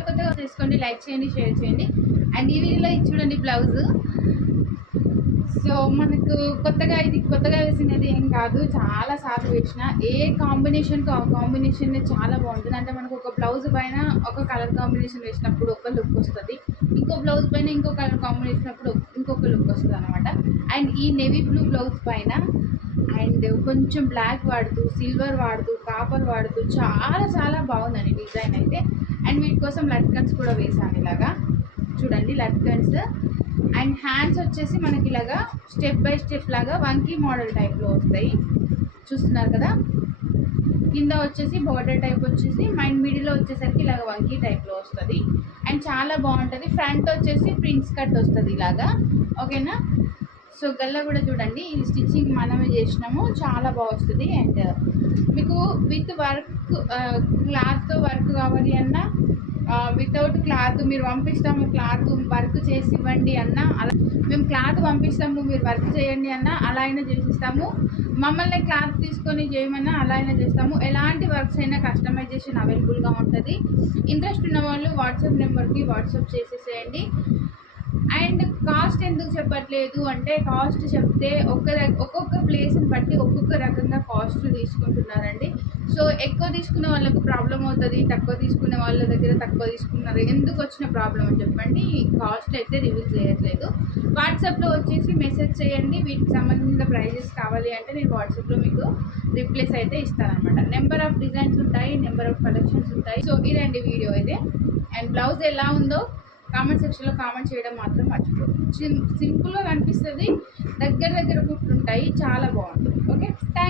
Channel కొత్తగా చేసుకోండి like చేయండి షేర్ చేయండి. అండ్ ఈ వీడియోలో ఇది చూడండి బ్లౌజ్. సో మనకు కొత్తగా ఇది కొత్తగా వేసినది ఏం కాదు చాలా సార్లు వేసిన. ఏ కాంబినేషన్కి ఆ కాంబినేషన్ చాలా బాగుంటుంది. అంటే మనకు ఒక బ్లౌజ్ పైన ఒక కలర్ కాంబినేషన్ వేసినప్పుడు ఒక లుక్ వస్తుంది. ఇంకో బ్లౌజ్ పైన ఇంకో కలర్ కాంబినేషన్ అప్పుడు ఇంకొక లుక్ వస్తుంది అనమాట అండ్ ఈ నెవీ బ్లూ బ్లౌజ్ పైన అండ్ కొంచెం బ్లాక్ వాడుతూ సిల్వర్ వాడుతూ కాపర్ వాడుతూ చాలా చాలా బాగుందండి డిజైన్ అయితే. అండ్ వీటి కోసం లట్కన్స్ కూడా వేసాను ఇలాగా. చూడండి లట్కన్స్. అండ్ హ్యాండ్స్ వచ్చేసి మనకి ఇలాగా స్టెప్ బై స్టెప్ లాగా వంకీ మోడల్ టైప్లో వస్తాయి. చూస్తున్నారు కదా? కింద వచ్చేసి బార్డర్ టైప్ వచ్చేసి మైండ్ మిడిల్లో వచ్చేసరికి ఇలాగ వంకీ టైప్లో వస్తుంది. అండ్ చాలా బాగుంటుంది. ఫ్రంట్ వచ్చేసి ప్రింట్స్ కట్ వస్తుంది ఇలాగా. ఓకేనా? సో గల్ల కూడా చూడండి ఈ స్టిచ్చింగ్ మనమే చేసినాము చాలా బాగుస్తుంది అండ్ uh, మీకు విత్ వర్క్ క్లాత్ వర్క్ కావాలి అన్నా uh, వితౌట్ క్లాత్ మీరు పంపిస్తాము క్లాత్ వర్క్ చేసి ఇవ్వండి అన్న అలా మేము క్లాత్ పంపిస్తాము మీరు వర్క్ చేయండి అన్న అలా అయినా చేసిస్తాము. మమ్మల్ని క్లాత్ తీసుకొని చేయమన్నా అలా అయినా చేస్తాము. ఎలాంటి వర్క్స్ అయినా కస్టమైజేషన్ అవైలబుల్గా ఉంటుంది. ఇంట్రెస్ట్ ఉన్న వాళ్ళు వాట్సాప్ నెంబర్కి వాట్సాప్ చేసేసేయండి. ఎందుకు చెప్పట్లేదు? అంటే కాస్ట్ చెప్తే ఒక్క ఒక్కొక్క ప్లేస్ని బట్టి ఒక్కొక్క రకంగా కాస్ట్ తీసుకుంటున్నారండి. సో ఎక్కువ తీసుకునే వాళ్ళకు ప్రాబ్లం అవుతుంది తక్కువ తీసుకునే వాళ్ళ దగ్గర తక్కువ తీసుకున్నారు. ఎందుకు వచ్చిన ప్రాబ్లం అని చెప్పండి? కాస్ట్ అయితే రివీల్ చేయట్లేదు. వాట్సాప్లో వచ్చేసి మెసేజ్ చేయండి. వీటికి సంబంధించిన ప్రైజెస్ కావాలి అంటే నేను వాట్సాప్లో మీకు రిప్లేస్ అయితే ఇస్తానమాట నెంబర్ ఆఫ్ డిజైన్స్ ఉంటాయి నెంబర్ ఆఫ్ కలెక్షన్స్ ఉంటాయి. సో ఇదండి వీడియో అయితే. అండ్ బ్లౌజ్ ఎలా ఉందో కామెంట్ సెక్షన్లో కామెంట్ చేయడం మాత్రం మర్చిపోతుంది సింపుల్గా కనిపిస్తుంది. దగ్గర దగ్గర కుట్లుంటాయి చాలా బాగుంటుంది ఓకే? థ్యాంక్